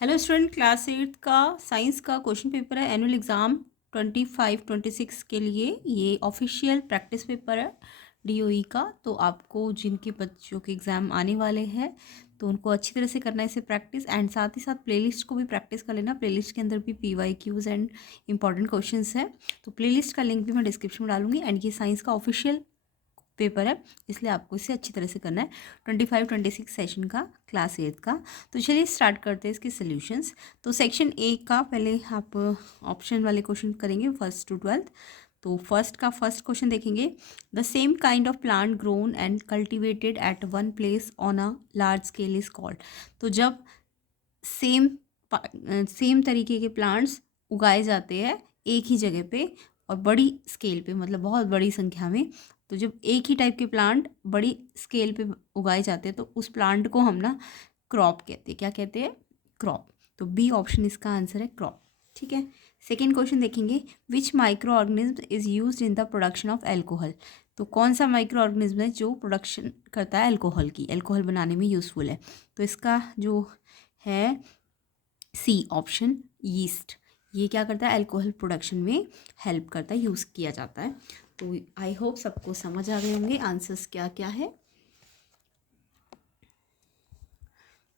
Hello student, class 8 का science का question paper है एनुअल एग्ज़ाम 25-26 के लिए। ये ऑफिशियल प्रैक्टिस पेपर है डीओई का। तो आपको जिनके बच्चों के एग्ज़ाम आने वाले हैं तो उनको अच्छी तरह से करना है इसे प्रैक्टिस, एंड साथ ही साथ प्लेलिस्ट को भी प्रैक्टिस कर लेना। प्लेलिस्ट के अंदर भी PYQs एंड इंपॉर्टेंट क्वेश्चंस है, तो प्लेलिस्ट का लिंक भी मैं डिस्क्रिप्शन में डालूंगी। एंड ये साइंस का ऑफिशियल पेपर है, इसलिए आपको इसे अच्छी तरह से करना है। 25-26 सेशन का क्लास 8 का। तो चलिए स्टार्ट करते हैं इसके सॉल्यूशंस। तो सेक्शन ए का पहले आप ऑप्शन वाले क्वेश्चन करेंगे 1st to 12th। तो फर्स्ट का फर्स्ट क्वेश्चन देखेंगे। The same kind of plant grown and cultivated at one place on a large scale is called. तो जब सेम तरीके के प्लांट्स उगाए जाते हैं एक ही जगह पे और बड़ी स्केल पे, मतलब बहुत बड़ी संख्या में, तो जब एक ही टाइप के प्लांट बड़ी स्केल पे उगाए जाते हैं तो उस प्लांट को हम ना क्रॉप कहते हैं। क्या कहते हैं? क्रॉप। तो बी ऑप्शन इसका आंसर है, क्रॉप। ठीक है। सेकेंड क्वेश्चन देखेंगे। Which micro organism is use in the production of alcohol. तो कौन सा माइक्रो ऑर्गेनिज्म है जो प्रोडक्शन करता है एल्कोहल की, एल्कोहल बनाने में यूजफुल है। तो इसका जो है सी ऑप्शन, यीस्ट। ये क्या करता है? अल्कोहल प्रोडक्शन में हेल्प करता है, यूज़ किया जाता है। तो आई होप सबको समझ आ गए होंगे आंसर्स क्या क्या है।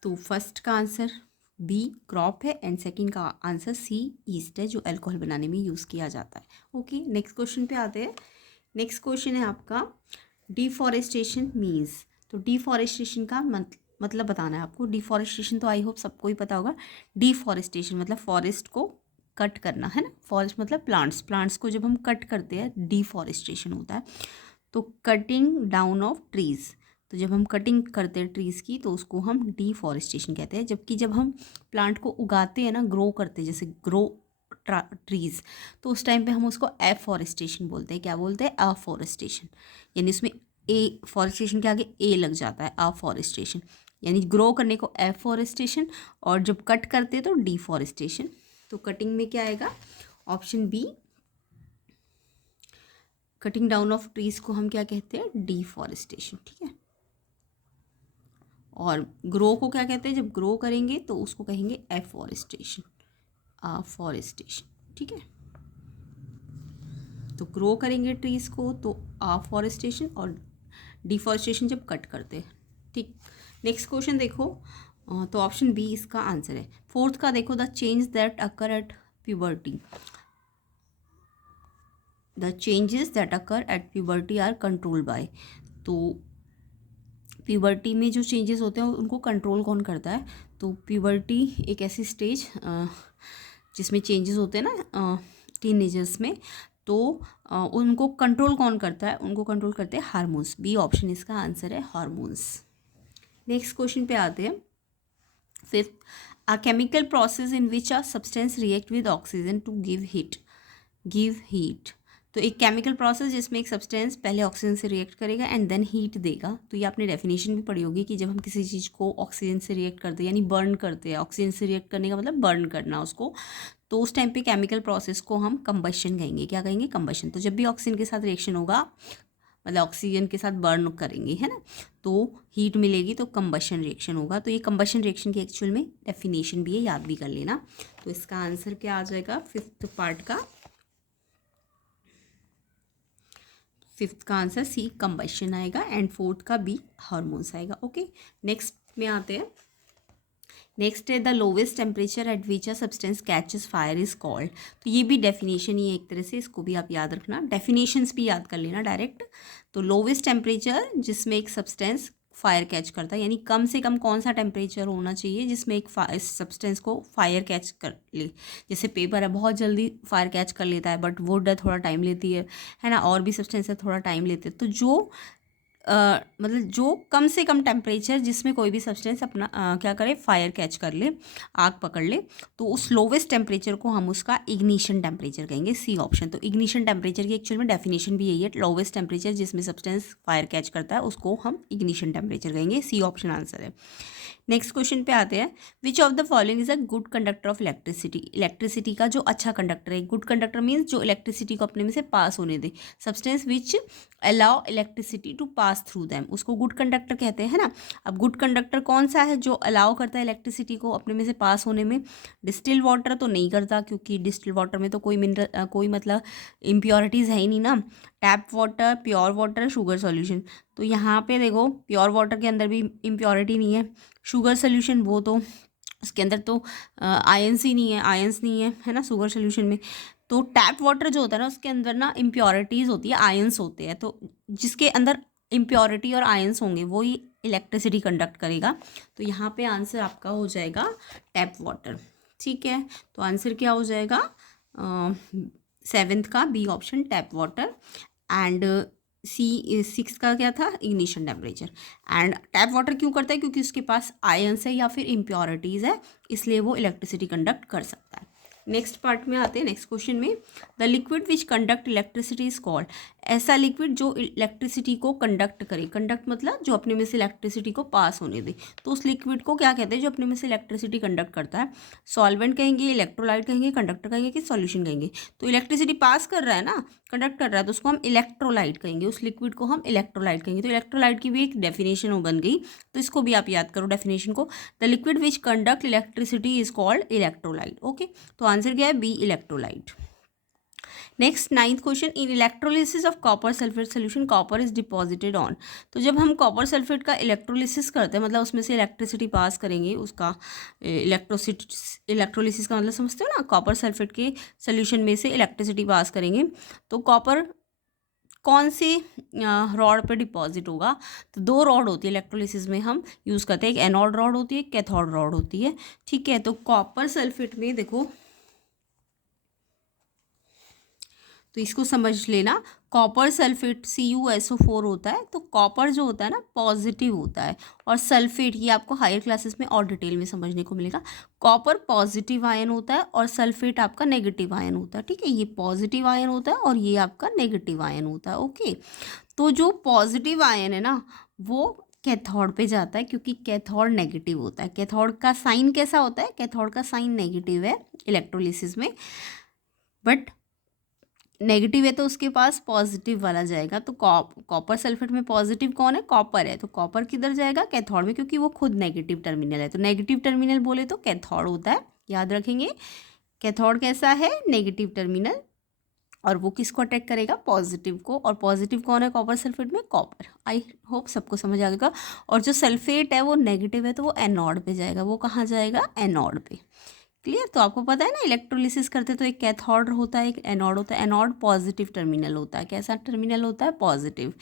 तो फर्स्ट का आंसर बी क्रॉप है एंड सेकंड का आंसर सी ईस्ट है जो अल्कोहल बनाने में यूज़ किया जाता है। ओके, नेक्स्ट क्वेश्चन पे आते हैं। नेक्स्ट क्वेश्चन है आपका डिफॉरेस्टेशन मीन्स। तो डिफॉरेस्टेशन का मतलब बताना है आपको। डिफॉरेस्टेशन तो आई होप सबको ही पता होगा। डिफॉरेस्टेशन मतलब फॉरेस्ट को कट करना है ना। फॉरेस्ट मतलब प्लांट्स को जब हम कट करते हैं डिफॉरेस्टेशन होता है। तो कटिंग डाउन ऑफ ट्रीज़, तो जब हम कटिंग करते हैं ट्रीज़ की तो उसको हम डिफॉरेस्टेशन कहते हैं। जबकि जब हम प्लांट को उगाते हैं ना, ग्रो करते हैं, जैसे ग्रो ट्रीज़, तो उस टाइम पे हम उसको एफॉरेस्टेशन बोलते हैं। क्या बोलते हैं? अफॉरेस्टेशन। यानी उसमें ए, फॉरेस्टेशन के आगे ए लग जाता है, अफॉरेस्टेशन। यानी ग्रो करने को एफॉरेस्टेशन और जब कट करते हैं तो डिफॉरेस्टेशन। तो कटिंग में क्या आएगा? Option B, cutting down of trees को हम क्या कहते हैं? डिफॉरेस्टेशन। ठीक है। और ग्रो को क्या कहते हैं? जब ग्रो करेंगे तो उसको कहेंगे एफॉरेस्टेशन, अफॉरेस्टेशन। ठीक है। तो ग्रो करेंगे ट्रीज को तो अफॉरेस्टेशन, और डिफॉरेस्टेशन जब कट करते हैं। ठीक। नेक्स्ट क्वेश्चन देखो। तो ऑप्शन बी इसका आंसर है। फोर्थ का देखो। The change that occur at puberty, the changes that occur at puberty are control by. तो प्यूबर्टी में जो चेंजेस होते हैं उनको कंट्रोल कौन करता है? तो प्यूबर्टी एक ऐसी स्टेज जिसमें चेंजेस होते हैं ना टीनेजर्स में, तो उनको कंट्रोल कौन करता है? उनको कंट्रोल करते हैं हार्मोन्स। बी ऑप्शन इसका आंसर है, हार्मोन्स। नेक्स्ट क्वेश्चन पे आते हैं। Fifth, a chemical process in which a substance react with oxygen to give heat. तो एक केमिकल प्रोसेस जिसमें एक सब्सटेंस पहले ऑक्सीजन से रिएक्ट करेगा एंड देन हीट देगा। तो ये आपने डेफिनेशन भी पढ़ी होगी कि जब हम किसी चीज़ को ऑक्सीजन से रिएक्ट करते हैं यानी बर्न करते हैं, ऑक्सीजन से रिएक्ट करने का मतलब बर्न करना उसको, तो उस टाइम पे केमिकल प्रोसेस को हम कंबशन कहेंगे। क्या कहेंगे? कंबशन। तो जब भी ऑक्सीजन के साथ रिएक्शन होगा, मतलब ऑक्सीजन के साथ बर्न करेंगे, है ना, तो हीट मिलेगी, तो कंबशन रिएक्शन होगा। तो ये कंबशन रिएक्शन की एक्चुअल में डेफिनेशन भी है, याद भी कर लेना। तो इसका आंसर क्या आ जाएगा? फिफ्थ का आंसर सी कंबशन आएगा एंड फोर्थ का बी हार्मोन्स आएगा। ओके, नेक्स्ट में आते हैं। नेक्स्ट है the lowest temperature at which a substance catches fire is called. तो ये भी डेफिनेशन ही है एक तरह से, इसको भी आप याद रखना, डेफिनेशंस भी याद कर लेना डायरेक्ट। तो लोवेस्ट टेम्परेचर जिसमें एक सब्सटेंस फायर कैच करता है, यानी कम से कम कौन सा टेम्परेचर होना चाहिए जिसमें एक सब्सटेंस को फायर कैच कर ले। जैसे पेपर है, बहुत जल्दी फायर कैच कर लेता है, बट वुड है थोड़ा टाइम लेती है ना, और भी सब्सटेंस है थोड़ा टाइम लेते हैं। तो जो मतलब जो कम से कम टेम्परेचर जिसमें कोई भी सब्सटेंस अपना क्या करे, फायर कैच कर ले, आग पकड़ ले, तो उस लोवेस्ट टेम्परेचर को हम उसका इग्निशन टेम्परेचर कहेंगे। C option. तो इग्निशन टेम्परेचर की एक्चुअल में डेफिनेशन भी यही है, लोवेस्ट टेम्परेचर जिसमें सब्सटेंस फायर कैच करता है उसको हम इग्निशन टेम्परेचर कहेंगे। सी ऑप्शन आंसर है। नेक्स्ट क्वेश्चन पे आते हैं, which of the following is a good conductor of electricity. Electricity का जो अच्छा कंडक्टर है, गुड कंडक्टर मीन्स जो इलेक्ट्रिसिटी को अपने में से पास होने दे, substance which allow electricity to pass through them, उसको गुड कंडक्टर कहते हैं ना। अब गुड कंडक्टर कौन सा है जो अलाउ करता है इलेक्ट्रिसिटी को अपने में से पास होने में? डिस्टिल वाटर तो नहीं करता, क्योंकि डिस्टिल वाटर में तो कोई मिनरल कोई मतलब इम्प्योरिटीज़ है ही नहीं ना। Tap water, pure water, sugar solution. तो यहाँ पे देखो प्योर वाटर के अंदर भी इम्प्योरिटी नहीं है। शुगर सोल्यूशन वो तो उसके अंदर तो आयंस ही नहीं है, आयंस नहीं है ना शुगर सोल्यूशन में। तो टैप वाटर जो होता है ना उसके अंदर ना इम्प्योरिटीज़ होती है, आयंस होते हैं। तो जिसके अंदर इम्प्योरिटी और आयंस होंगे वो ही इलेक्ट्रिसिटी कंडक्ट करेगा। तो यहाँ पे आंसर आपका हो जाएगा टैप वाटर। ठीक है, तो आंसर क्या हो जाएगा? 7th का B option tap water. And C 6 का क्या था? Ignition temperature. And tap water क्यों करता है? क्योंकि उसके पास आयंस है या फिर इम्प्योरिटीज़ है, इसलिए वो इलेक्ट्रिसिटी कंडक्ट कर सकता है। नेक्स्ट पार्ट में आते हैं, नेक्स्ट क्वेश्चन में, the liquid which conduct electricity is called. ऐसा लिक्विड जो इलेक्ट्रिसिटी को कंडक्ट करे, कंडक्ट मतलब जो अपने में से इलेक्ट्रिसिटी को पास होने दे, तो उस लिक्विड को क्या कहते हैं जो अपने में से इलेक्ट्रिसिटी कंडक्ट करता है? सॉल्वेंट कहेंगे, इलेक्ट्रोलाइट कहेंगे, कंडक्टर कहेंगे कि सॉल्यूशन कहेंगे? तो इलेक्ट्रिसिटी पास कर रहा है ना, कंडक्ट कर रहा है, तो उसको हम इलेक्ट्रोलाइट कहेंगे, उस लिक्विड को हम इलेक्ट्रोलाइट कहेंगे। तो इलेक्ट्रोलाइट की भी एक डेफिनेशन बन गई, तो इसको भी आप याद करो डेफिनेशन को। The liquid which conduct electricity is called electrolyte. Okay, तो आंसर क्या है? B electrolyte. Next 9th question, in electrolysis of copper sulphate solution copper is deposited on. तो जब हम कॉपर सल्फेट का इलेक्ट्रोलिसिस करते हैं, मतलब उसमें से इलेक्ट्रिसिटी पास करेंगे, उसका इलेक्ट्रोलिसिस का मतलब समझते हो ना, कॉपर सल्फेट के सोल्यूशन में से इलेक्ट्रिसिटी पास करेंगे, तो कॉपर कौन से रॉड पे डिपॉजिट होगा? तो 2 रॉड होती है इलेक्ट्रोलिसिस में हम यूज़ करते हैं, एक एनोड रॉड होती है, एक कैथोड रॉड होती है। ठीक है, तो कॉपर सल्फेट में देखो, तो इसको समझ लेना, कॉपर सल्फेट CuSO4 होता है। तो कॉपर जो होता है ना पॉजिटिव होता है, और सल्फेट ये आपको हायर क्लासेस में और डिटेल में समझने को मिलेगा। कॉपर पॉजिटिव आयन होता है और सल्फेट आपका नेगेटिव आयन होता है। ठीक है, ये पॉजिटिव आयन होता है और ये आपका नेगेटिव आयन होता है। ओके, तो जो पॉजिटिव आयन है ना वो कैथोड पे जाता है, क्योंकि कैथोड नेगेटिव होता है। कैथोड का साइन कैसा होता है? कैथोड का साइन नेगेटिव है इलेक्ट्रोलिसिस में, बट नेगेटिव है तो उसके पास पॉजिटिव वाला जाएगा। तो कॉपर सल्फेट में पॉजिटिव कौन है? कॉपर है। तो कॉपर किधर जाएगा? कैथोड में, क्योंकि वो खुद नेगेटिव टर्मिनल है। तो नेगेटिव टर्मिनल बोले तो कैथोड होता है, याद रखेंगे। कैथोड कैसा है? नेगेटिव टर्मिनल, और वो किसको अटैक करेगा? पॉजिटिव को। और पॉजिटिव कौन है कॉपर सल्फेट में? कॉपर। आई होप सबको समझ आ गया। और जो सल्फेट है वो नेगेटिव है, तो वो एनोड पे जाएगा। वो कहाँ जाएगा? एनोड पे। क्लियर? तो आपको पता है ना, इलेक्ट्रोलिसिस करते तो एक कैथोड होता है, एक एनोड होता है। एनोड पॉजिटिव टर्मिनल होता है। कैसा टर्मिनल होता है? पॉजिटिव।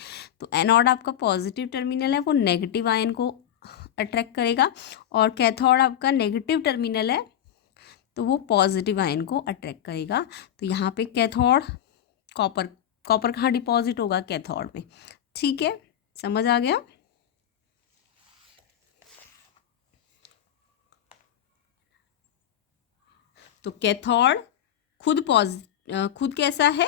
तो एनोड आपका पॉजिटिव टर्मिनल है, वो नेगेटिव आयन को अट्रैक्ट करेगा, और कैथोड आपका नेगेटिव टर्मिनल है, तो वो पॉजिटिव आयन को अट्रैक्ट करेगा। तो यहाँ पे कैथोड, कॉपर, कॉपर कहाँ डिपॉजिट होगा? कैथोड में। ठीक है, समझ आ गया? तो कैथोड खुद कैसा है?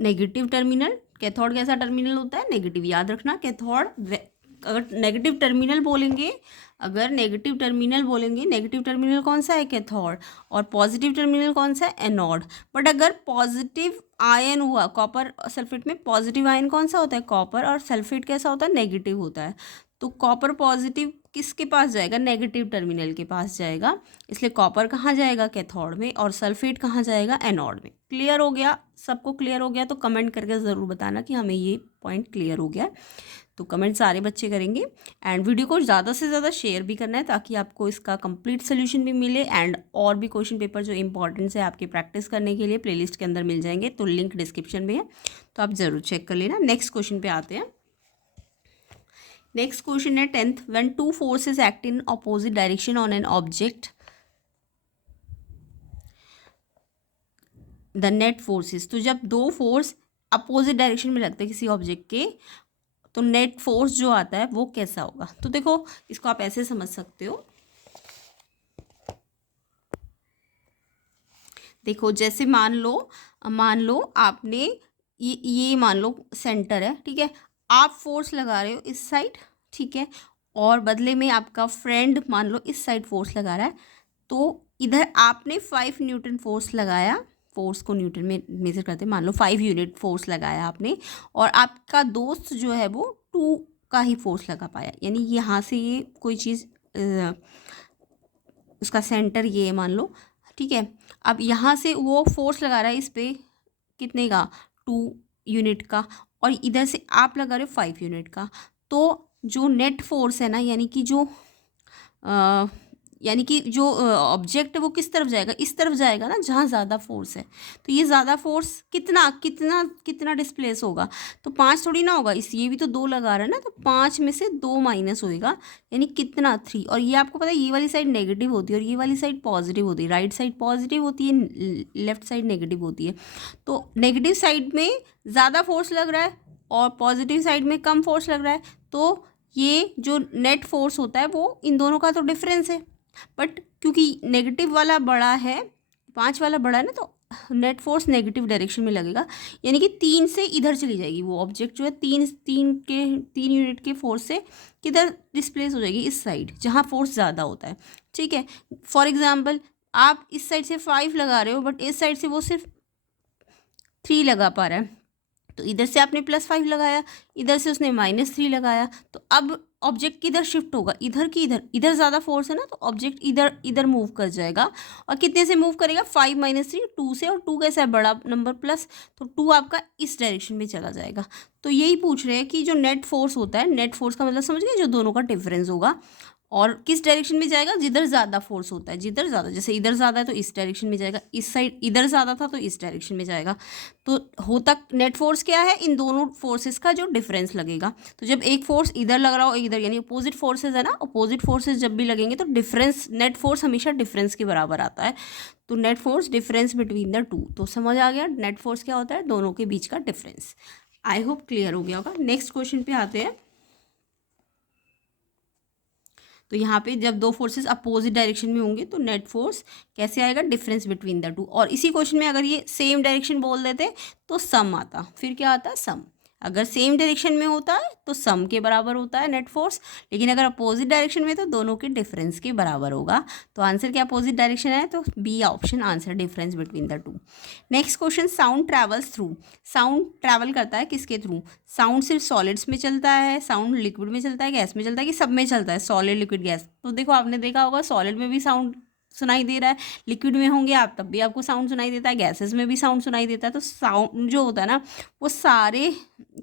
Negative terminal. कैथोड कैसा टर्मिनल होता है? नेगेटिव। याद रखना, कैथोड अगर नेगेटिव टर्मिनल बोलेंगे, नेगेटिव टर्मिनल कौन सा है? कैथोड। और पॉजिटिव टर्मिनल कौन सा है? एनोड। बट अगर पॉजिटिव आयन हुआ, कॉपर सल्फेट में पॉजिटिव आयन कौन सा होता है? कॉपर। और सल्फेट कैसा होता है? नेगेटिव होता है। तो कॉपर पॉजिटिव किसके पास जाएगा? नेगेटिव टर्मिनल के पास जाएगा। इसलिए कॉपर कहाँ जाएगा? कैथोड में। और सल्फेट कहाँ जाएगा? एनोड में। क्लियर हो गया? सबको क्लियर हो गया? तो कमेंट करके ज़रूर बताना कि हमें ये पॉइंट क्लियर हो गया। तो कमेंट सारे बच्चे करेंगे, एंड वीडियो को ज़्यादा से ज़्यादा शेयर भी करना है, ताकि आपको इसका कंप्लीट सोल्यूशन भी मिले, एंड और भी क्वेश्चन पेपर जो इंपॉर्टेंस है आपकी प्रैक्टिस करने के लिए प्लेलिस्ट के अंदर मिल जाएंगे। तो लिंक डिस्क्रिप्शन में है, तो आप ज़रूर चेक कर लेना। नेक्स्ट क्वेश्चन पे आते हैं। नेक्स्ट क्वेश्चन है 10th, when 2 forces act in opposite direction on an object the net forces. तो जब 2 फोर्स अपोजिट डायरेक्शन में लगते हैं किसी ऑब्जेक्ट के, तो नेट फोर्स जो आता है वो कैसा होगा? तो देखो, इसको आप ऐसे समझ सकते हो। देखो, जैसे मान लो आपने ये मान लो सेंटर है, ठीक है। आप फोर्स लगा रहे हो इस साइड, ठीक है, और बदले में आपका फ्रेंड मान लो इस साइड फोर्स लगा रहा है, तो इधर आपने 5 न्यूटन फोर्स लगाया, फोर्स को न्यूटन में मेजर करते हैं, मान लो 5 यूनिट फोर्स लगाया आपने, और आपका दोस्त जो है वो 2 का ही फोर्स लगा पाया, यानी यहाँ से ये कोई चीज़ उसका सेंटर ये है मान लो, ठीक है। अब यहाँ से वो फोर्स लगा रहा है इस पे कितने का, 2 यूनिट का, और इधर से आप लगा रहे हो 5 यूनिट का, तो जो नेट फोर्स है ना, यानी कि जो ऑब्जेक्ट है वो किस तरफ जाएगा, इस तरफ जाएगा ना जहाँ ज़्यादा फोर्स है। तो ये ज़्यादा फोर्स कितना कितना कितना डिस्प्लेस होगा, तो 5 थोड़ी ना होगा, इस ये भी तो 2 लगा रहा है ना, तो 5 में से 2 माइनस होएगा, यानी कितना 3। और ये आपको पता है ये वाली साइड नेगेटिव होती है और ये वाली साइड पॉजिटिव होती है, राइट साइड पॉजिटिव होती है, लेफ्ट साइड नेगेटिव होती है। तो नेगेटिव साइड में ज़्यादा फोर्स लग रहा है और पॉजिटिव साइड में कम फोर्स लग रहा है, तो ये जो नेट फोर्स होता है वो इन दोनों का तो डिफरेंस है। बट क्योंकि नेगेटिव वाला बड़ा है, 5 वाला बड़ा है ना, तो नेट फोर्स नेगेटिव डायरेक्शन में लगेगा, यानी कि 3 से इधर चली जाएगी वो ऑब्जेक्ट जो है, 3 यूनिट के फोर्स से किधर डिस्प्लेस हो जाएगी, इस साइड जहाँ फोर्स ज़्यादा होता है, ठीक है। फॉर एग्जांपल आप इस साइड से 5 लगा रहे हो बट इस साइड से वो सिर्फ 3 लगा पा रहा है, तो इधर से आपने +5 लगाया, इधर से उसने -3 लगाया, तो अब ऑब्जेक्ट किधर शिफ्ट होगा, इधर की इधर, इधर ज़्यादा फोर्स है ना, तो ऑब्जेक्ट इधर इधर मूव कर जाएगा। और कितने से मूव करेगा, 5 - 3 2 से, और 2 कैसा है, बड़ा नंबर प्लस, तो 2 आपका इस डायरेक्शन में चला जाएगा। तो यही पूछ रहे हैं कि जो नेट फोर्स होता है, नेट फोर्स का मतलब समझ गए, जो दोनों का डिफरेंस होगा, और किस डायरेक्शन में जाएगा, जिधर ज़्यादा फोर्स होता है, जिधर ज़्यादा, जैसे इधर ज़्यादा है तो इस डायरेक्शन में जाएगा, इस साइड इधर ज़्यादा था तो इस डायरेक्शन में जाएगा। तो होता नेट फोर्स क्या है, इन दोनों फोर्सेस का जो डिफरेंस लगेगा। तो जब एक फोर्स इधर लग रहा हो इधर, यानी अपोजिट फोर्सेज है ना, अपोजिट फोर्सेज जब भी लगेंगे तो डिफरेंस, नेट फोर्स हमेशा डिफरेंस के बराबर आता है। तो net force difference between the to, तो समझ आ गया नेट फोर्स क्या होता है, दोनों के बीच का डिफरेंस। आई होप क्लियर हो गया होगा। नेक्स्ट क्वेश्चन पे आते हैं। तो यहाँ पे जब 2 फोर्सेस अपोजिट डायरेक्शन में होंगे तो नेट फोर्स कैसे आएगा, डिफरेंस बिटवीन द टू। और इसी क्वेश्चन में अगर ये सेम डायरेक्शन बोल देते तो सम आता, फिर क्या आता है, सम। अगर सेम डायरेक्शन में होता है तो सम के बराबर होता है नेट फोर्स, लेकिन अगर अपोजिट डायरेक्शन में तो दोनों के डिफरेंस के बराबर होगा। तो आंसर क्या अपोजिट डायरेक्शन है, तो B option answer, difference between the two. Next question, sound travels through, sound travel करता है किसके थ्रू, साउंड सिर्फ सॉलिड्स में चलता है, साउंड लिक्विड में चलता है, गैस में चलता है, कि सब में चलता है, सॉलिड लिक्विड गैस। तो देखो आपने देखा होगा सॉलिड में भी साउंड सुनाई दे रहा है, लिक्विड में होंगे आप तब भी आपको साउंड सुनाई देता है, गैसेस में भी साउंड सुनाई देता है। तो साउंड जो होता है ना वो सारे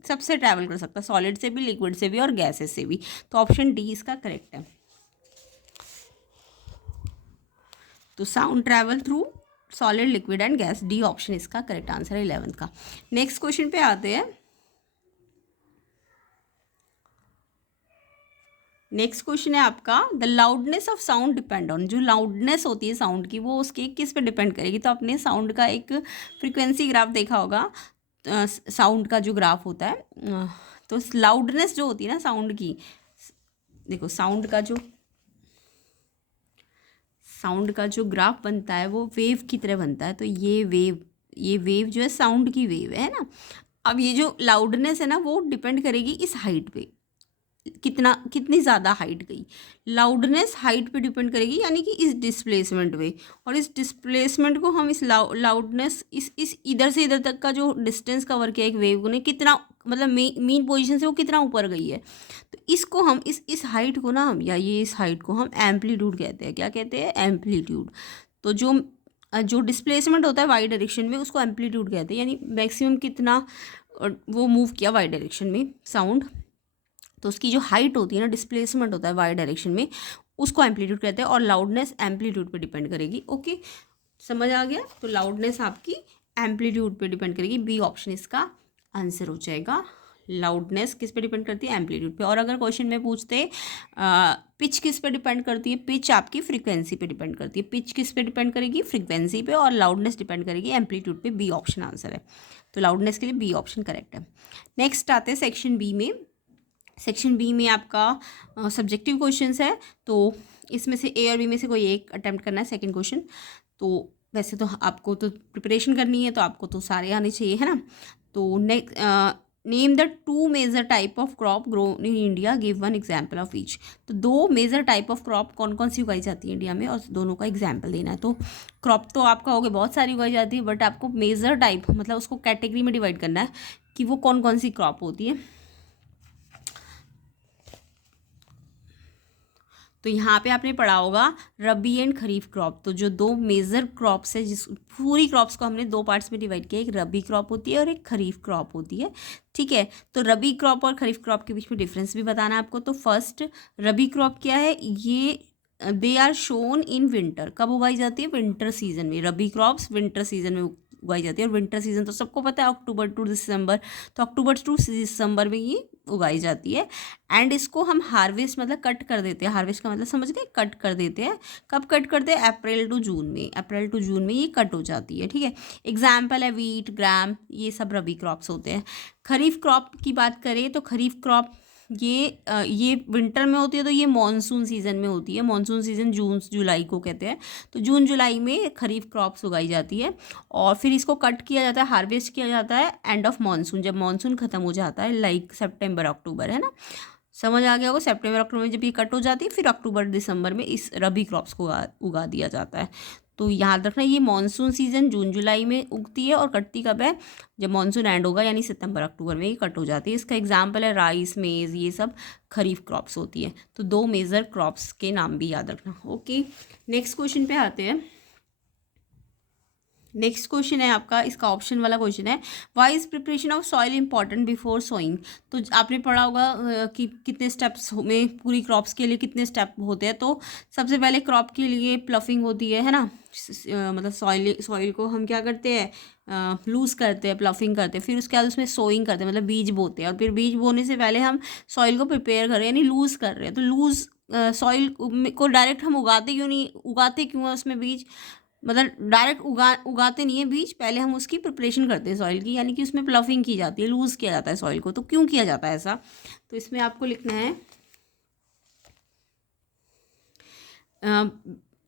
सबसे ट्रैवल कर सकता है, सॉलिड से भी, लिक्विड से भी और गैसेस से भी। तो ऑप्शन डी इसका करेक्ट है। तो sound travel through solid, liquid and gas, D option इसका करेक्ट आंसर है 11th का। नेक्स्ट क्वेश्चन पे आते हैं। नेक्स्ट क्वेश्चन है आपका, the loudness of sound depend on, जो लाउडनेस होती है साउंड की वो उसके किस पे डिपेंड करेगी। तो आपने साउंड का एक फ्रीक्वेंसी ग्राफ देखा होगा, साउंड का जो ग्राफ होता है, तो लाउडनेस जो होती है ना साउंड की, देखो साउंड का जो ग्राफ बनता है वो वेव की तरह बनता है। तो ये वेव जो है साउंड की वेव है ना। अब ये जो लाउडनेस है ना वो डिपेंड करेगी इस हाइट पे, कितनी ज़्यादा हाइट गई, लाउडनेस हाइट पे डिपेंड करेगी, यानी कि इस डिस्प्लेसमेंट पे। और इस डिस्प्लेसमेंट को हम इस लाउडनेस, इस इधर से इधर तक का जो डिस्टेंस कवर किया एक वेव ने, कितना मतलब मीन पोजीशन से वो कितना ऊपर गई है, तो इसको हम इस हाइट को ना हम, या ये इस हाइट को हम एम्पलीट्यूड कहते हैं। क्या कहते हैं, एम्पलीट्यूड। तो जो डिस्प्लेसमेंट होता है वाई डायरेक्शन में उसको एम्पलीट्यूड कहते हैं, यानी मैक्सिमम कितना वो मूव किया वाई डायरेक्शन में साउंड, तो उसकी जो हाइट होती है ना, डिस्प्लेसमेंट होता है वाई डायरेक्शन में, उसको एम्पलीट्यूड कहते हैं। और लाउडनेस एम्पलीट्यूड पे डिपेंड करेगी। ओके, समझ आ गया। तो लाउडनेस आपकी एम्पलीट्यूड पे डिपेंड करेगी, बी ऑप्शन इसका आंसर हो जाएगा। लाउडनेस किस पे डिपेंड करती है, एम्पलीट्यूड पे। और अगर क्वेश्चन में पूछते पिच किस पे डिपेंड करती है, पिच आपकी फ्रीक्वेंसी पे डिपेंड करती है। पिच किस पे डिपेंड करेगी, फ्रीक्वेंसी पे, और लाउडनेस डिपेंड करेगी एम्पलीट्यूड पे, बी ऑप्शन आंसर है। तो लाउडनेस के लिए बी ऑप्शन करेक्ट है। नेक्स्ट आते हैं सेक्शन बी में। सेक्शन बी में आपका सब्जेक्टिव क्वेश्चंस है, तो इसमें से ए और बी में से कोई एक अटेम्प्ट करना है सेकंड क्वेश्चन। तो वैसे तो आपको तो प्रिपरेशन करनी है तो आपको तो सारे आने चाहिए, है ना। तो next name the two major type of crop grown in India, give one example of each. तो दो मेजर टाइप ऑफ क्रॉप कौन कौन सी उगाई जाती है इंडिया में, और दोनों का एग्जाम्पल देना है। तो क्रॉप तो आपका हो गया बहुत सारी उगाई जाती है, बट आपको मेजर टाइप मतलब उसको कैटेगरी में डिवाइड करना है कि वो कौन कौन सी क्रॉप होती है। तो यहाँ पे आपने पढ़ा होगा रबी एंड खरीफ क्रॉप। तो जो दो मेजर क्रॉप्स है, जिस पूरी क्रॉप्स को हमने दो पार्ट्स में डिवाइड किया, एक रबी क्रॉप होती है और एक खरीफ क्रॉप होती है। ठीक है, तो रबी क्रॉप और खरीफ क्रॉप के बीच में डिफरेंस भी बताना है आपको। तो फर्स्ट, रबी क्रॉप क्या है, ये they are sown in winter. कब उगाई जाती है, विंटर सीजन में। रबी क्रॉप्स विंटर सीजन में उगाई जाती है, और विंटर सीजन तो सबको पता है अक्टूबर टू दिसंबर। तो अक्टूबर टू दिसंबर में ये उगाई जाती है। एंड इसको हम हार्वेस्ट मतलब कट कर देते हैं। हार्वेस्ट का मतलब समझ गए, कट कर देते हैं। कब कट करते हैं, अप्रैल टू जून में। अप्रैल टू जून में ये कट हो जाती है। ठीक है, एग्जाम्पल है वीट, ग्राम, ये सब रबी क्रॉप्स होते हैं। खरीफ क्रॉप की बात करें तो खरीफ क्रॉप ये विंटर में होती है, तो ये मानसून सीजन में होती है। मानसून सीजन जून जुलाई को कहते हैं। तो जून जुलाई में खरीफ क्रॉप्स उगाई जाती है, और फिर इसको कट किया जाता है, हार्वेस्ट किया जाता है एंड ऑफ मानसून, जब मानसून खत्म हो जाता है, लाइक सितंबर अक्टूबर, है ना। समझ आ गया होगा, सितंबर अक्टूबर में जब ये कट हो जाती है, फिर अक्टूबर दिसंबर में इस रबी क्रॉप्स को उगा दिया जाता है। तो याद रखना, ये मानसून सीजन जून जुलाई में उगती है और कटती कब है, जब मानसून एंड होगा, यानी सितंबर अक्टूबर में ये कट हो जाती है। इसका एग्जाम्पल है राइस, मेज़, ये सब खरीफ क्रॉप्स होती है। तो दो मेजर क्रॉप्स के नाम भी याद रखना। ओके, नेक्स्ट क्वेश्चन पे आते हैं। नेक्स्ट क्वेश्चन है आपका, इसका ऑप्शन वाला क्वेश्चन है, why is preparation of soil important before sowing. तो आपने पढ़ा होगा कि कितने स्टेप्स में पूरी क्रॉप्स के लिए कितने स्टेप होते हैं। तो सबसे पहले क्रॉप के लिए प्लफिंग होती है ना। मतलब सॉइल को हम क्या करते हैं, लूज़ करते हैं, प्लफिंग करते हैं। फिर उसके बाद उसमें सोइंग करते हैं, मतलब बीज बोते हैं। और फिर बीज बोने से पहले हम सॉइल को प्रिपेयर कर रहे हैं, यानी लूज़ कर रहे हैं। तो लूज़ सॉइल को डायरेक्ट हम उगाते क्यों नहीं, उगाते क्यों है उसमें बीज, मतलब डायरेक्ट उगाते नहीं है बीज, पहले हम उसकी प्रिपरेशन करते हैं सॉइल की, यानी कि उसमें प्लफिंग की जाती है, लूज़ किया जाता है सॉइल को। तो क्यों किया जाता है ऐसा, तो इसमें आपको लिखना है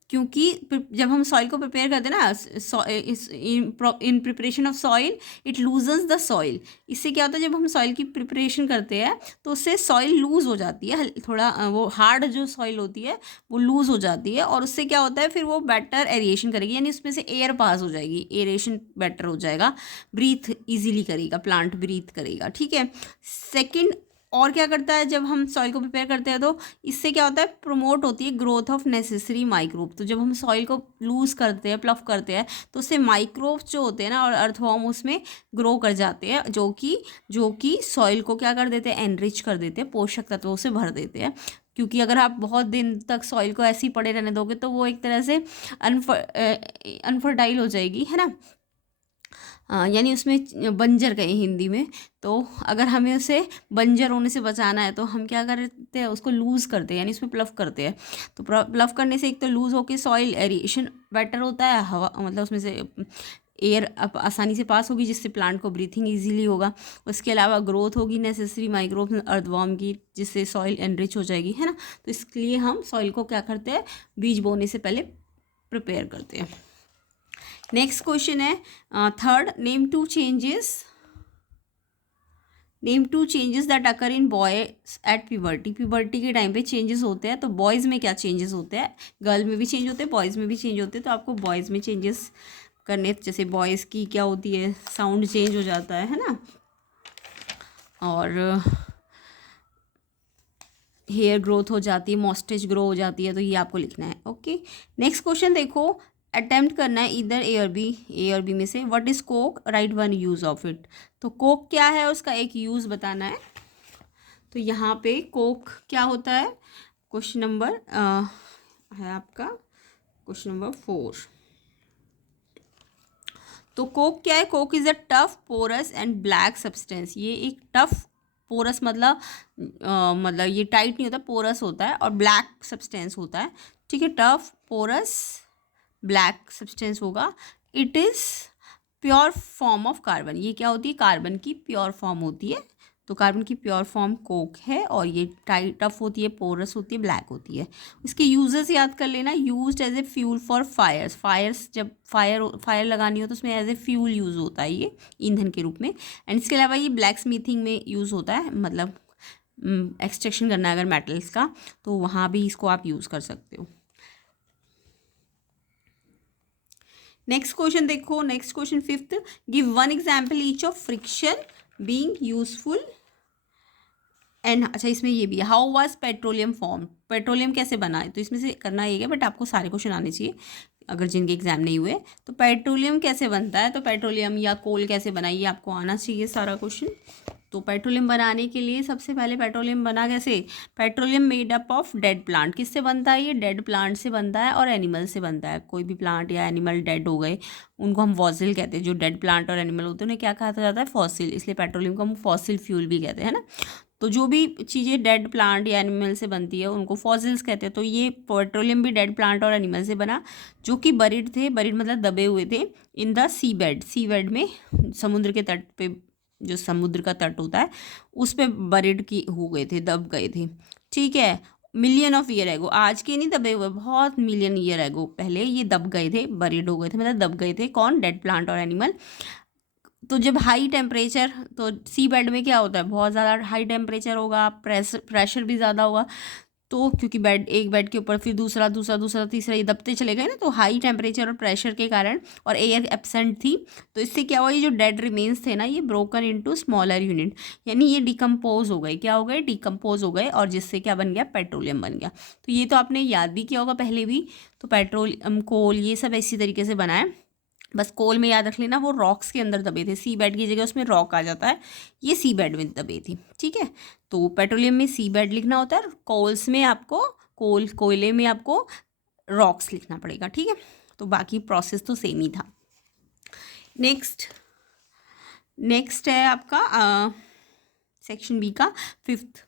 क्योंकि जब हम सॉइल को प्रिपेयर करते हैं ना, in preparation of soil it loosens the soil. इससे क्या होता है, जब हम सॉइल की प्रिपरेशन करते हैं तो उससे सॉइल लूज़ हो जाती है, थोड़ा वो हार्ड जो सॉइल होती है वो लूज़ हो जाती है, और उससे क्या होता है, फिर वो बेटर एरिएशन करेगी, यानी उसमें से एयर पास हो जाएगी, एरेशन बेटर हो जाएगा, ब्रीथ ईजिली करेगा, प्लांट ब्रीथ करेगा। ठीक है, सेकेंड, और क्या करता है, जब हम सॉइल को प्रिपेयर करते हैं तो इससे क्या होता है, प्रमोट होती है ग्रोथ ऑफ नेसेसरी माइक्रोब। तो जब हम सॉइल को लूज़ करते हैं, प्लफ करते हैं, तो उससे माइक्रोब्स जो होते हैं ना, और अर्थवॉर्म उसमें ग्रो कर जाते हैं, जो कि सॉइल को क्या कर देते हैं, एनरिच कर देते हैं, पोषक तत्वों से भर देते हैं। क्योंकि अगर आप बहुत दिन तक सॉइल को ऐसे ही पड़े रहने दोगे तो वो एक तरह से अनफर्टाइल हो जाएगी, है ना। यानी उसमें बंजर कहें हिंदी में। तो अगर हमें उसे बंजर होने से बचाना है तो हम क्या करते हैं, उसको लूज़ करते हैं, यानी उसमें प्लफ करते हैं। तो प्लफ करने से एक तो लूज़ होकर सॉइल एरिएशन बेटर होता है, हवा मतलब उसमें से एयर आसानी से पास होगी, जिससे प्लांट को ब्रीथिंग इजीली होगा। उसके अलावा ग्रोथ होगी नेसेसरी माइक्रोब्स अर्थवॉर्म की, जिससे सॉइल एनरिच हो जाएगी, है ना। तो इसके लिए हम सॉइल को क्या करते हैं, बीज बोने से पहले प्रिपेयर करते हैं। नेक्स्ट क्वेश्चन है third, name two changes that occur in boys at puberty. Puberty के टाइम पे चेंजेस होते हैं, तो बॉयज़ में क्या चेंजेस होते हैं, गर्ल में भी चेंज होते हैं, बॉयज़ में भी चेंज होते हैं। तो आपको बॉयज़ में चेंजेस करने, जैसे बॉयज़ की क्या होती है, साउंड चेंज हो जाता है ना, और हेयर ग्रोथ हो जाती है, मॉस्टेज ग्रो हो जाती है। तो ये आपको लिखना है। ओके, नेक्स्ट क्वेश्चन देखो, अटेम्प्ट करना है इधर ए और बी में से, what is Coke, right one use of it. तो कोक क्या है, उसका एक यूज़ बताना है। तो यहाँ पे कोक क्या होता है, क्वेश्चन नंबर है आपका क्वेश्चन नंबर 4। तो कोक क्या है, coke is a tough, porous and black substance. ये एक टफ, पोरस मतलब ये टाइट नहीं होता, पोरस होता है, और ब्लैक सब्सटेंस होता है। ठीक है, टफ, पोरस, ब्लैक सब्सटेंस होगा। It is pure form of carbon. ये क्या होती है, कार्बन की प्योर फॉर्म होती है। तो कार्बन की प्योर फॉर्म कोक है और ये टफ होती है, पोरस होती है, ब्लैक होती है। इसके यूजेस याद कर लेना, used as a fuel for fires जब फायर लगानी हो तो उसमें एज ए फ्यूल यूज़ होता है ये ईंधन के रूप में। एंड इसके अलावा ये ब्लैक स्मिथिंग में यूज़ होता है, मतलब एक्सट्रैक्शन करना है अगर मेटल्स का तो वहाँ भी इसको आप यूज़ कर सकते हो। नेक्स्ट क्वेश्चन देखो, next question 5th, give one example each of friction being useful and, अच्छा इसमें ये भी है, how was petroleum form, petroleum कैसे बना है, तो इसमें से करना ये है, बट आपको सारे क्वेश्चन आने चाहिए अगर जिनके एग्जाम नहीं हुए। तो पेट्रोलियम कैसे बनता है, तो पेट्रोलियम या कोल कैसे बना, ये आपको आना चाहिए सारा क्वेश्चन। तो पेट्रोलियम बनाने के लिए सबसे पहले पेट्रोलियम बना कैसे, petroleum made up of dead plant, किससे बनता है ये, डेड प्लांट से बनता है और एनिमल से बनता है। कोई भी प्लांट या एनिमल डेड हो गए उनको हम फॉसिल कहते हैं, जो डेड प्लांट और एनिमल होते हैं उन्हें क्या कहा जाता है, फॉसिल, इसलिए पेट्रोलियम को हम फॉसिल फ्यूल भी कहते हैं ना। तो जो भी चीज़ें डेड प्लांट या एनिमल से बनती है उनको फॉसिल्स कहते हैं। तो ये पेट्रोलियम भी डेड प्लांट और एनिमल से बना, जो कि बरीड थे, बरीड मतलब दबे हुए थे इन द सी बेड में, समुद्र के तट पे, जो समुद्र का तट होता है उस पे बरीड की हो गए थे, दब गए थे, ठीक है। मिलियन ऑफ ईयर एगो, आज के नहीं दबे हुए, बहुत मिलियन ईयर एगो पहले ये दब गए थे, बरीड हो गए थे, मतलब दब गए थे, कौन, डेड प्लांट और एनिमल। तो जब हाई टेम्परेचर, तो सी बेड में क्या होता है, बहुत ज़्यादा हाई टेम्परेचर होगा, प्रेशर भी ज़्यादा होगा, तो क्योंकि एक बेड के ऊपर फिर दूसरा तीसरा ये दबते चले गए ना, तो हाई टेम्परेचर और प्रेशर के कारण, और एयर एब्सेंट थी, तो इससे क्या हुआ, ये जो डेड रिमेन्स थे ना ये ब्रोकन इनटू स्मॉलर यूनिट, यानी ये डिकम्पोज हो गए, क्या हो गए, डिकम्पोज हो गए, और जिससे क्या बन गया, पेट्रोलियम बन गया। तो ये तो आपने याद भी किया होगा पहले भी। तो पेट्रोलियम, कोल, ये सब इसी तरीके से बना है। बस कोल में याद रख लेना वो रॉक्स के अंदर दबे थे, सी बेड की जगह उसमें रॉक आ जाता है, ये सी बेड में दबे थी, ठीक है। तो पेट्रोलियम में सी बेड लिखना होता है, कोल्स में आपको, कोयले में आपको रॉक्स लिखना पड़ेगा, ठीक है। तो बाकी प्रोसेस तो सेम ही था। नेक्स्ट है आपका सेक्शन बी का 5th,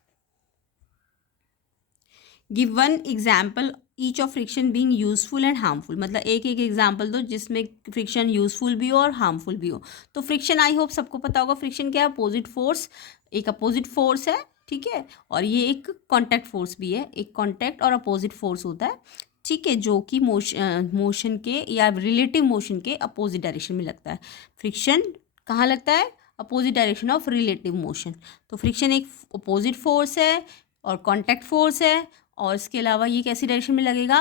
give one example each of friction being useful and harmful, मतलब एक एक एग्जाम्पल दो जिसमें फ्रिक्शन यूजफुल भी हो और हार्मफुल भी हो। तो फ्रिक्शन आई होप सबको पता होगा, फ्रिक्शन क्या है, अपोजिट फोर्स, एक अपोजिट फोर्स है, ठीक है, और ये एक कॉन्टैक्ट फोर्स भी है, एक कॉन्टैक्ट और अपोजिट फोर्स होता है, ठीक है, जो कि मोशन के या रिलेटिव मोशन के अपोजिट डायरेक्शन में लगता है। फ्रिक्शन कहाँ लगता है, opposite direction of relative motion. तो फ्रिक्शन एक अपोजिट फोर्स है और कॉन्टैक्ट फोर्स है, और इसके अलावा ये कैसी डायरेक्शन में लगेगा,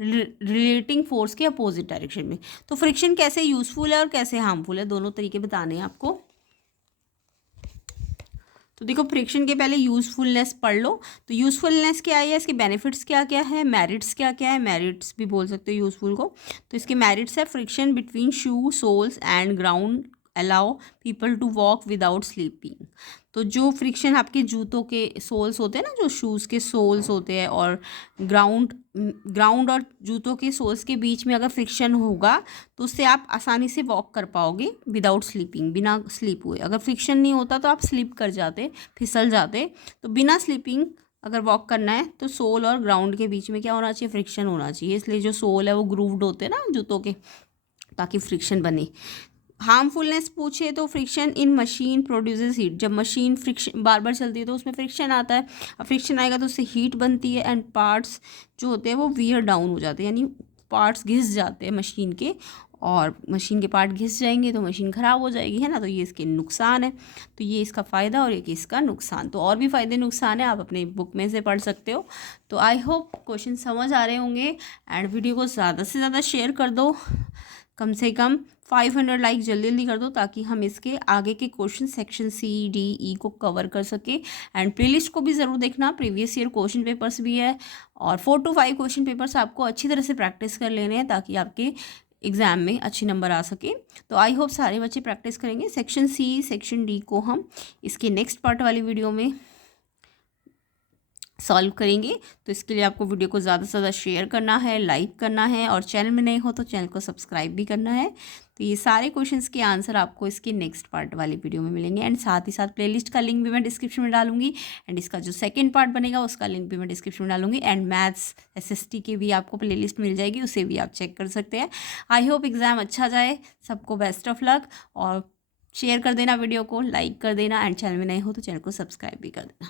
रिलेटिंग फोर्स के अपोजिट डायरेक्शन में। तो फ्रिक्शन कैसे यूजफुल है और कैसे हार्मफुल है, दोनों तरीके बताने हैं आपको। तो देखो फ्रिक्शन के पहले यूजफुलनेस पढ़ लो। तो यूजफुलनेस क्या है, इसके बेनिफिट्स क्या क्या है, मेरिट्स क्या क्या है, मेरिट्स भी बोल सकते हो यूजफुल को। तो इसके मेरिट्स है, friction between shoe soles and ground allow people to walk without slipping. तो जो फ्रिक्शन आपके जूतों के सोल्स होते हैं ना, जो शूज़ के सोल्स होते हैं, और ग्राउंड और जूतों के सोल्स के बीच में अगर फ्रिक्शन होगा तो उससे आप आसानी से वॉक कर पाओगे विदाउट स्लीपिंग, बिना स्लीप हुए। अगर फ्रिक्शन नहीं होता तो आप स्लीप कर जाते, फिसल जाते। तो बिना स्लीपिंग अगर वॉक करना है तो सोल और ग्राउंड के बीच में क्या होना चाहिए, फ्रिक्शन होना चाहिए। इसलिए जो सोल है वो ग्रूव्ड होते हैं ना जूतों के, ताकि फ्रिक्शन बने। हार्मफुलनेस पूछे तो फ्रिक्शन इन मशीन प्रोड्यूसेस हीट, जब मशीन फ्रिक्शन बार बार चलती है तो उसमें फ्रिक्शन आता है, अब फ्रिक्शन आएगा तो उससे हीट बनती है, एंड पार्ट्स जो होते हैं वो वियर डाउन हो जाते हैं, यानी पार्ट्स घिस जाते हैं मशीन के, और मशीन के पार्ट घिस जाएंगे तो मशीन ख़राब हो जाएगी, है ना। तो ये इसके नुकसान है। तो ये इसका फ़ायदा और एक इसका नुकसान। तो और भी फ़ायदे नुकसान है, आप अपने बुक में से पढ़ सकते हो। तो आई होप क्वेश्चन समझ आ रहे होंगे, एंड वीडियो को ज़्यादा से ज़्यादा शेयर कर दो, कम से कम 500 लाइक जल्दी जल्दी कर दो, ताकि हम इसके आगे के question section C D E को कवर कर सके। एंड प्लेलिस्ट को भी ज़रूर देखना, प्रीवियस ईयर क्वेश्चन पेपर्स भी है, और 4 to 5 क्वेश्चन पेपर्स आपको अच्छी तरह से प्रैक्टिस कर लेने हैं, ताकि आपके एग्ज़ाम में अच्छे नंबर आ सके। तो आई होप सारे बच्चे प्रैक्टिस करेंगे। सेक्शन सी सेक्शन डी को हम इसके नेक्स्ट पार्ट वाली वीडियो में सॉल्व करेंगे। तो इसके लिए आपको वीडियो को ज़्यादा से ज़्यादा शेयर करना है, लाइक करना है, और चैनल में नए हो तो चैनल को सब्सक्राइब भी करना है। तो ये सारे क्वेश्चंस के आंसर आपको इसके नेक्स्ट पार्ट वाली वीडियो में मिलेंगे, एंड साथ ही साथ प्लेलिस्ट का लिंक भी मैं डिस्क्रिप्शन में डालूंगी, एंड इसका जो सेकंड पार्ट बनेगा उसका लिंक भी मैं डिस्क्रिप्शन में डालूंगी, एंड मैथ्स SST की भी आपको प्लेलिस्ट मिल जाएगी, उसे भी आप चेक कर सकते हैं। आई होप एग्ज़ाम अच्छा जाए, सबको बेस्ट ऑफ लक, और शेयर कर देना वीडियो को, लाइक कर देना एंड चैनल में नए हो तो चैनल को सब्सक्राइब भी कर देना।